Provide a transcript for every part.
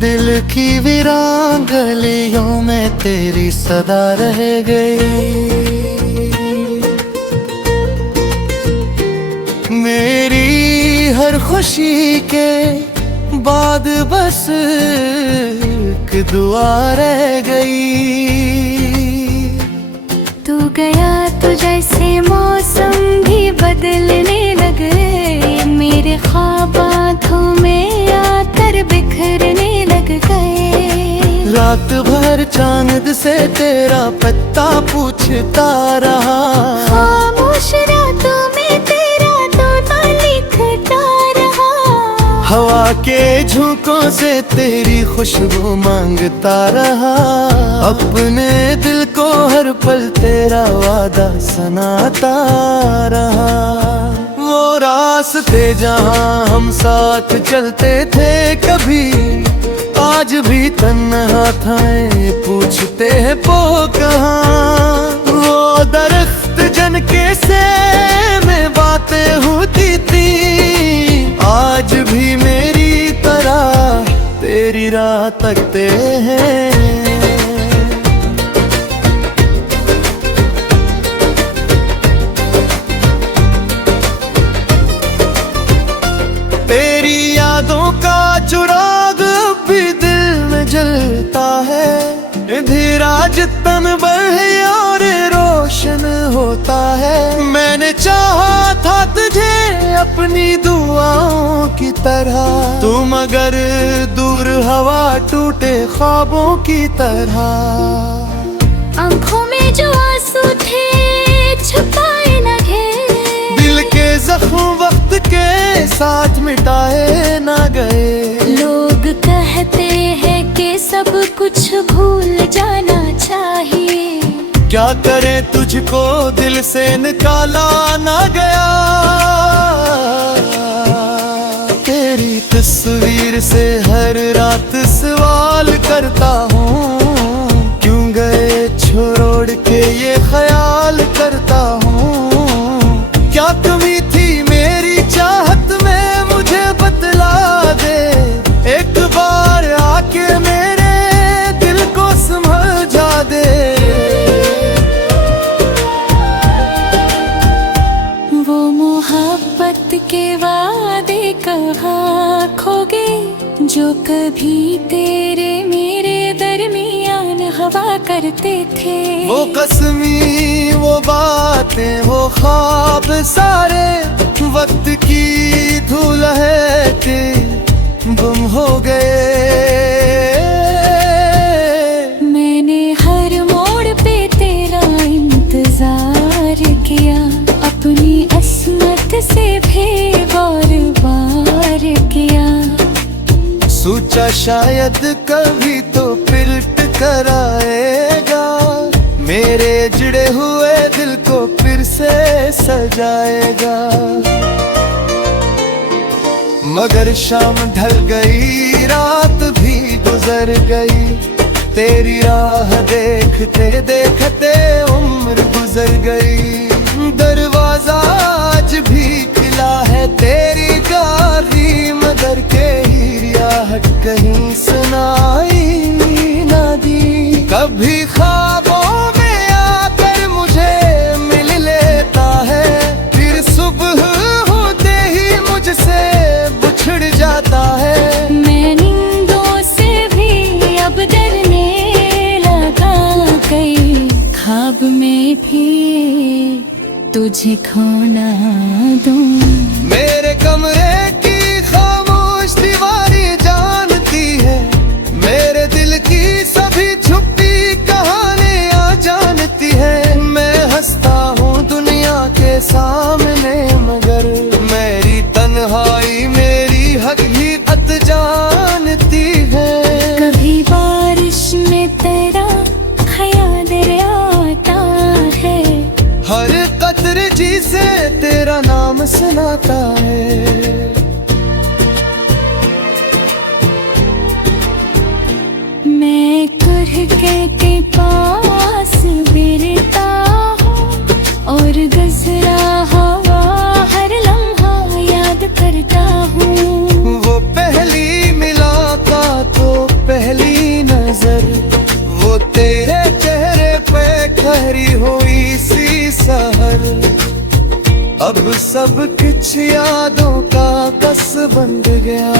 दिल की वीरान गलियों में तेरी सदा रह गई। मेरी हर खुशी के बाद बस एक दुआ रह गई। तू गया तो जैसे मौसम भी बदलने लगे, मेरे ख्वाब आँखों में आकर बिखरने लग गए। रात भर चांद से तेरा पत्ता पूछता रहा, खामोश रातों में तेरा तोता लिखता रहा। हवा के झोंकों से तेरी खुशबू मांगता रहा। अपने दिल को हर पल तेरा वादा सुनाता रहा। वो रास्ते जहाँ हम साथ चलते थे कभी, आज भी तन्हा थाए पूछते हैं वो कहाँ। वो दरख्त जिनके से में बातें होती थी, आज भी मेरी तरह तेरी राह तकते हैं। तेरी यादों का चिराग अब भी दिल में जलता है। धीरा जितन बढ़े और रोशन होता है। मैंने चाहा था तुझे अपनी दुआओं की तरह, तू मगर दूर हवा टूटे ख्वाबों की तरह। आँखों में जो आंसू थे छुपाए न गए, दिल के जख्म वक्त के साथ मिटाए ना गए। लोग कहते हैं कि सब कुछ भूल जाना चाहिए, क्या करें तुझको दिल से निकाला ना गया। तेरी तस्वीर से हर रात सवाल करता हूँ, क्यों गए छोड़ के ये ख्याल करता हूँ। क्या कमी थी मेरी चाहत में मुझे बतला दे, एक बार आके मेरे दिल को समझा दे। वो मोहब्बत के वादे कहाँ खो गए, जो कभी तेरे मेरे दरमियान हवा करते थे। वो कसमी वो बातें वो ख्वाब सारे वक्त की धूल है के गुम हो गए। मैंने हर मोड़ पे तेरा इंतजार किया, अपनी असमत से भी बार किया। सोचा शायद कभी तो पिलट कर आएगा, मेरे जुड़े हुए दिल को फिर से सजाएगा। मगर शाम ढल गई रात भी गुजर गई, तेरी राह देखते देखते उम्र गुजर गई। दरवाजा आज भी खुला है तेरी गारी, मगर के हिरियाहट कहीं सुनाई ना दी। कभी ख्वाबों में आकर मुझे मिल लेता है, फिर सुबह होते ही मुझसे बिछड़ जाता है। मैं नींदों से भी अब डरने लगा, कई ख्वाब में भी तुझे खोना दूं। मेरे कमरे की खामोश दीवारी जानती है, मेरे दिल की सभी छुपी कहानियां जानती है। मैं हंसता हूँ दुनिया के सामने, मगर मेरी तन्हाई मेरी हकीकत जानती है। कभी बारिश में तेरा ख्याल आता है, हर कतरे जी से तेरा नाम सुनाता है। मैं के पास गिरता हूँ और गजरा हवा हर लम्हा याद करता हूँ। वो पहली मुलाकातों अब सब कुछ यादों का बस बन गया,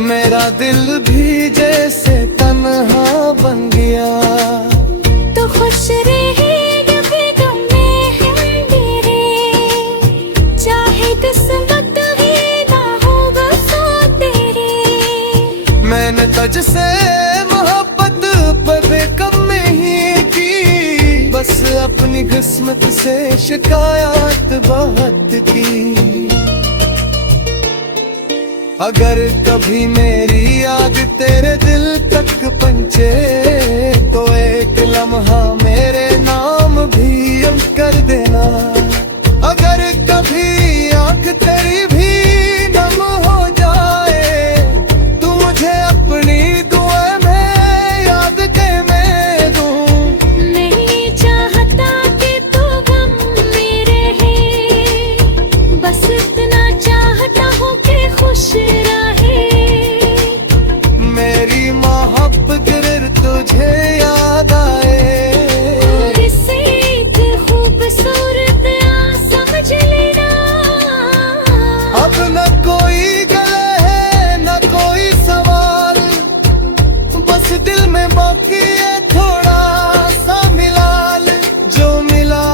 मेरा दिल भी जैसे तन्हा बन गया। तो खुश रहे या फिर गम में हम तेरे, चाहे किस्मत ही ना हो बसा तेरे। मैंने तुझसे मोहब्बत पर बेकम ही की, बस अपनी किस्मत से शिकायत बहुत की। अगर कभी मेरी याद तेरे दिल तक पहुंचे, तो एक लम्हा मेरे नाम भी कर देना। अगर कभी आंख तेरी भी नम हो जाए, तू मुझे अपनी दुआ में याद के मैं दूं। नहीं चाहता कि तू गम में रहे, बस इतना चाहता हूँ कि खुश रहे। मेरी मोहब्बत गिर तुझे याद आए, और इसे एक खूबसूरत समझ लेना। अब न कोई गले है न कोई सवाल, बस दिल में बाकी है थोड़ा सा मिलाल। जो मिला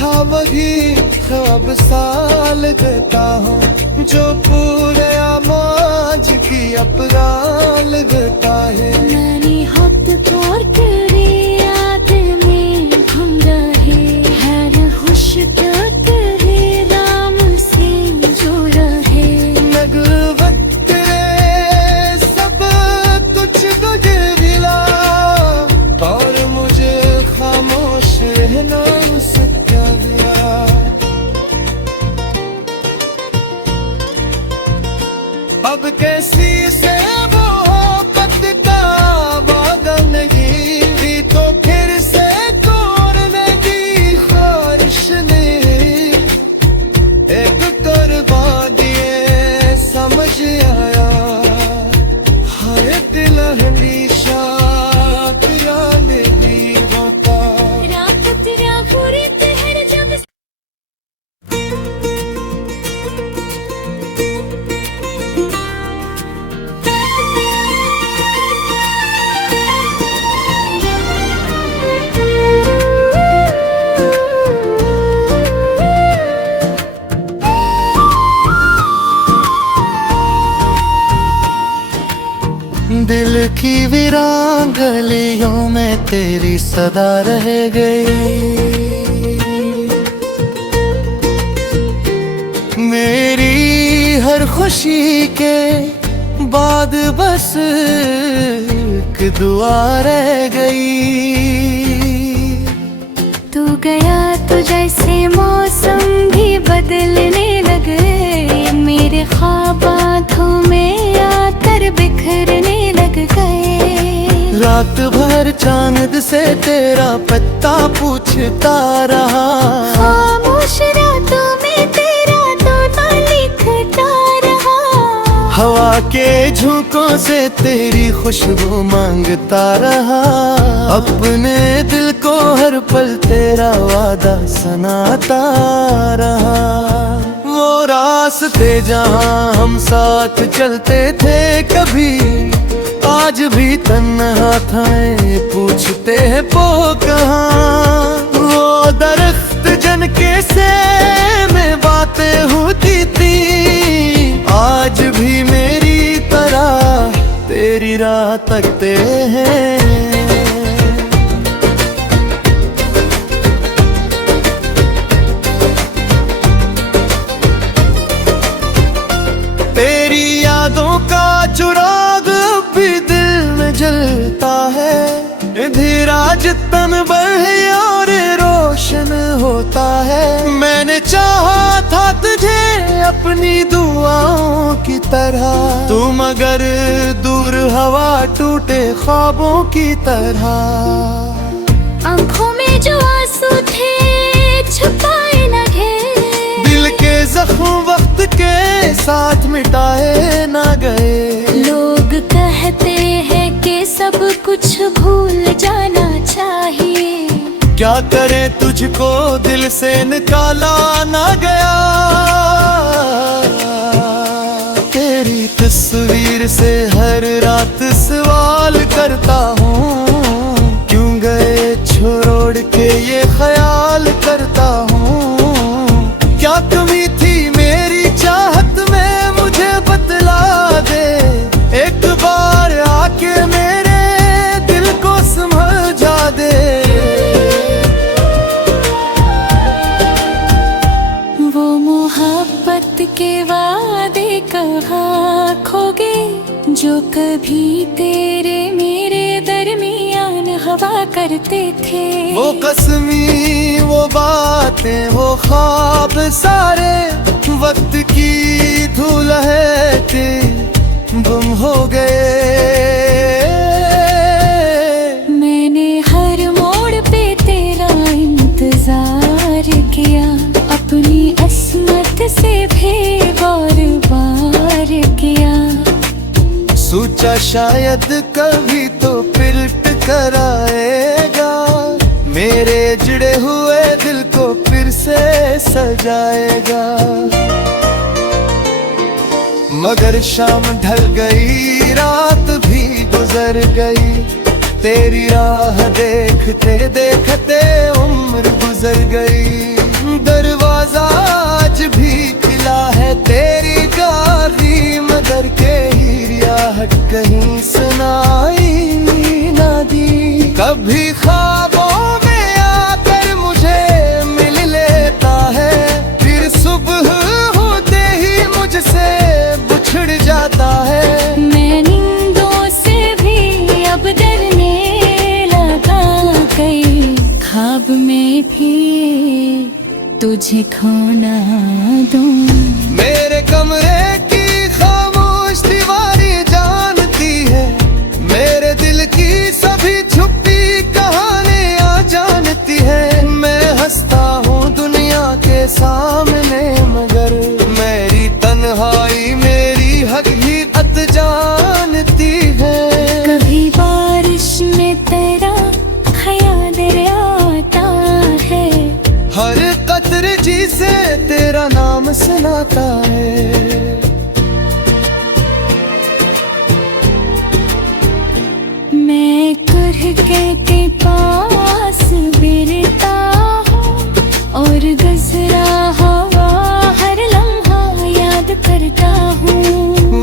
था वही ख्वाब साल देता हूँ, जो पूरे आमाज की अपराल देता है। मैंने हाथ तोड़ तेरी याद में हम रहे, है न खुश क्या तेरे नाम से जो रहे। नगवत तेरे सब कुछ गुजर गिला, और मुझे खामोश रहना क्या गया। अब कैसी से मोहब्बत का वादा नहीं, भी तो फिर से तोड़ने की ख्वाहिश ने एक कुर्बान दिए समझ आया। हर दिल हमेशा तेरा नहीं होता। रात तेरा पूरी तेहर जब दिल की वीरान गलियों में तेरी सदा रह गई। मेरी हर खुशी के बाद बस एक दुआ रह गई। तू गया तो जैसे मौसम भी बदलने लगे, मेरे ख्वाब आँखों में आकर बिखरने लग गए। रात भर चांद से तेरा पत्ता पूछता रहा, खामोश रातों में तेरा तोता लिखता रहा। हवा के झोंकों से तेरी खुशबू मांगता रहा। अपने दिल को हर पल तेरा वादा सुनाता रहा। वो रास्ते जहाँ हम साथ चलते थे कभी, आज भी तन्हा था पूछते हैं वो कहाँ। वो दरख्त जन के से में बातें होती थी, आज भी मेरी तरह तेरी राह तकते हैं। तेरी यादों का चिराग भी दिल में जलता है, धीराज तन बढ़े और रोशन होता है। मैंने चाहा था तुझे अपनी दुआओं की तरह, तुम अगर दूर हवा टूटे ख्वाबों की तरह। आँखों में जो आंसू थे छुपाए न गए, दिल के जख्म वक्त के साथ मिटाए ना गए। लोग कहते हैं कि सब कुछ भूल जाना चाहिए, क्या करे तुझको दिल से निकाला ना गया। तेरी तस्वीर से हर रात सवाल करता हूँ, क्यों गए छोड़ के ये ख्याल करता हूँ। क्या कमी थी मेरी चाहत में मुझे बतला दे, एक बार आके मेरे दिल को समझा दे। वो मोहब्बत के वादे कहाँ खो गए, जो कभी तेरे मेरे दरमियान हवा करते थे। वो कसमी वो बातें वो ख्वाब सारे वक्त की धूल है गुम हो गए। मैंने हर मोड़ पे तेरा इंतजार किया, अपनी असमत से भी बार किया। सोचा शायद कभी तो पिलट कर आएगा, मेरे जुड़े हुए दिल को फिर से सजाएगा। मगर शाम ढल गई रात भी गुजर गई, तेरी राह देखते देखते उम्र गुजर गई। दरवाजा आज भी खुला है तेरी गारी, मगर के हिरियाहट कहीं सुनाई ना दी। कभी ख्वाबों में आकर मुझे मिल लेता है, फिर सुबह होते ही मुझसे बिछड़ जाता है। मैं नींदों से भी अब डरने लगा, कई ख्वाब में भी तुझे खोना दूं। मेरे कमरे की खामोश दीवारी जानती है, मेरे दिल की सभी छुपी कहानियां जानती है। मैं हंसता हूँ दुनिया के सामने, मगर मेरी तन्हाई मेरी हकीकत जानती है। कभी बारिश में तेरा ख्याल आता है, हर कतरे जी से तेरा नाम सुनाता है। मैं कुर्ह के पास गिरता हूँ और गजरा हवा हर लम्हा याद करता हूँ।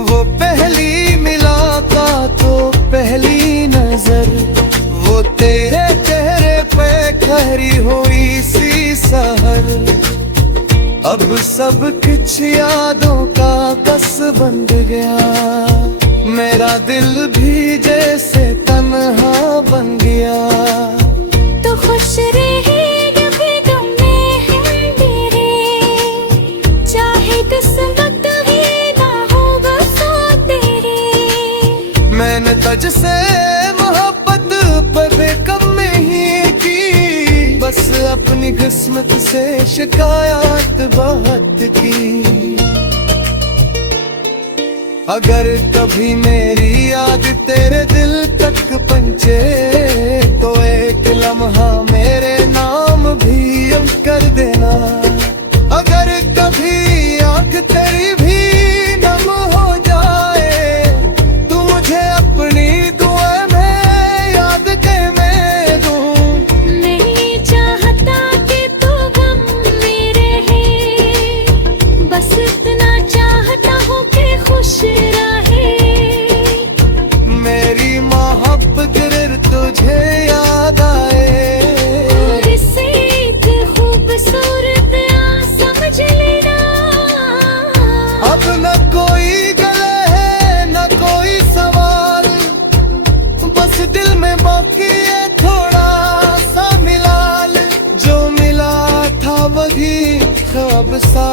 वो पहली मुलाकातों पहली नजर, वो तेरे चेहरे पे ठहरी हुई सी सहर। अब सब कुछ यादों का बस बन गया, मेरा दिल भी जैसे तन्हा बन गया। तो खुश रहेगा भी गम में हम तेरे, चाहे किस्मत ही ना होगा साथ तेरे। मैंने तुझसे मोहब्बत पर बेकम ही की, बस अपनी किस्मत से शिकायत बहुत की। अगर कभी मेरी याद तेरे दिल तक पहुंचे, तो एक लम्हा मेरे नाम भी अब कर देना। अगर कभी आंख तेरी भी नम हो जाए, तू मुझे अपनी दुआ में याद के मैं दूं। नहीं चाहता कि तू गम में रहे, बस इतना चाहता हूँ कि खुश रहे। मेरी मोहब्बत गिर तुझे याद आए, और इसे एक खूबसूरत समझ लेना। अब न कोई गले है न कोई सवाल, बस दिल में बाकी है थोड़ा सा मिलाल। जो मिला था वही ख्वाब सा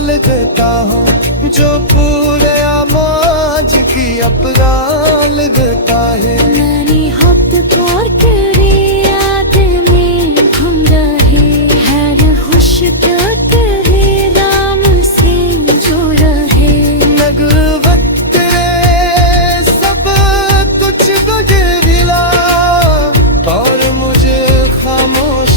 लगता हूँ, जो पूरे आमाज की अपराल लगता है। मैंने हद तोड़ तेरी याद में घूम रहे, हर खुश तो तेरे नाम से जो रहे। नगर वक्त रे सब कुछ तुझे मिला, और मुझे खामोश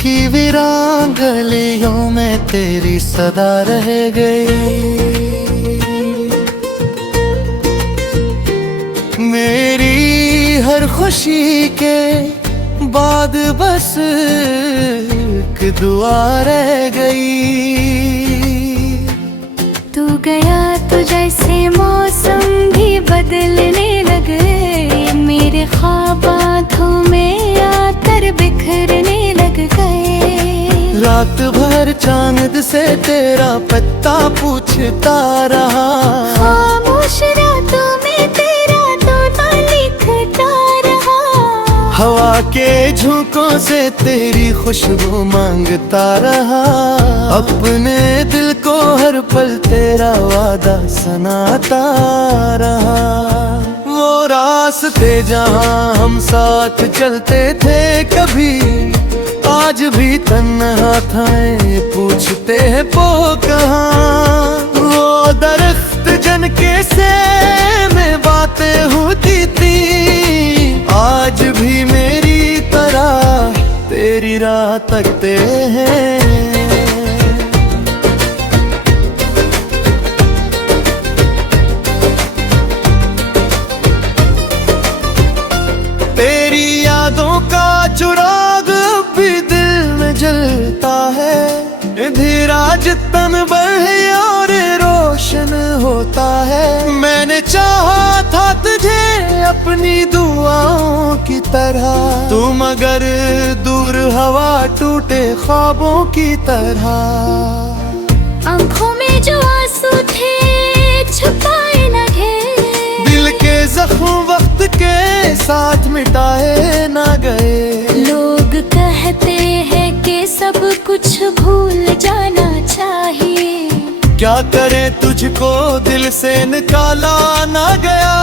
की वीरान गलियों में तेरी सदा रह गई। मेरी हर खुशी के बाद बस एक दुआ रह गई। तू गया तो जैसे मौसम भी बदलने लगे, मेरे ख्वाब आँखों में आकर बिखरने लग गए। रात भर चांद से तेरा पत्ता पूछता रहा, खामोश रातों में तेरा तोता लिखता रहा। हवा के झोंकों से तेरी खुशबू मांगता रहा। अपने दिल को हर पल तेरा वादा सुनाता रहा। वो रास्ते जहाँ हम साथ चलते थे कभी, आज भी तन्हा था पूछते हैं वो कहाँ। वो दरख्त जिनके से में बातें होती थी, आज भी मेरी तरह तेरी राह तकते हैं। तेरी यादों का चिराग भी दिल में जलता है, धीराज तन बढ़े और रोशन होता है। मैंने चाहा था तुझे अपनी दुआओं की तरह, तू मगर दूर हवा टूटे ख्वाबों की तरह। आँखों में जो आंसू थे छुपाए न गए, दिल के जख्म वक्त के साथ मिटाए ना गए। लोग कहते हैं कि सब कुछ भूल जाना चाहिए, क्या करे तुझको दिल से निकाला ना गया।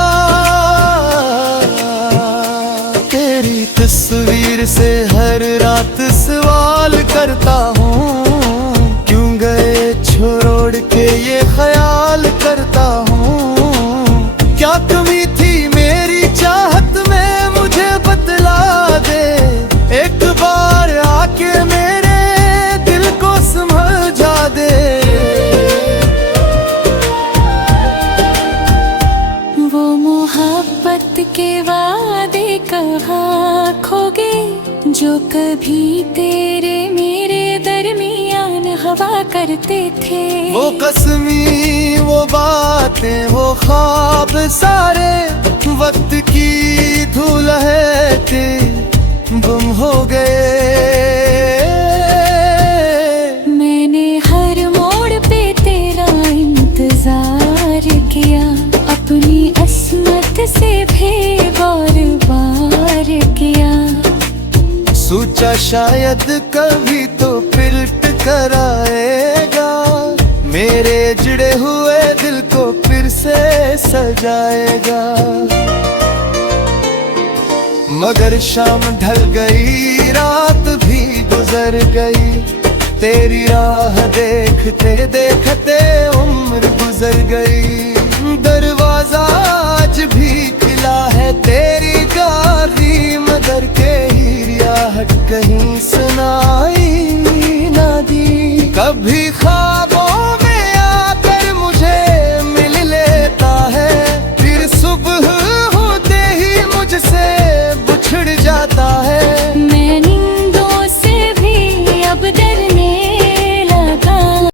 तेरी तस्वीर से हर रात सवाल करता हूँ, क्यों गए छोड़ के ये ख्याल करता हूँ। क्या कमी थी मेरी चाहत में मुझे बतला दे, एक बार आके मेरे दिल को समझा दे। वो मोहब्बत के वादे कहाँ खो गए, जो कभी तेरे मेरे दरमियान हवा करते थे। वो कसमी वो बातें वो ख्वाब सारे वक्त की धूल है के गुम हो गए। मैंने हर मोड़ पे तेरा इंतजार किया, अपनी अस्मत से भी बार किया। सोचा शायद कभी तो पिलट कर आएगा, मेरे जुड़े हुए दिल को फिर से सजाएगा। मगर शाम ढल गई रात भी गुजर गई, तेरी राह देखते देखते उम्र गुजर गई। दरवाजा आज भी खुला है तेरी गाली, मगर के हिरिया कहीं सुनाई ना दी। कभी ख्वाब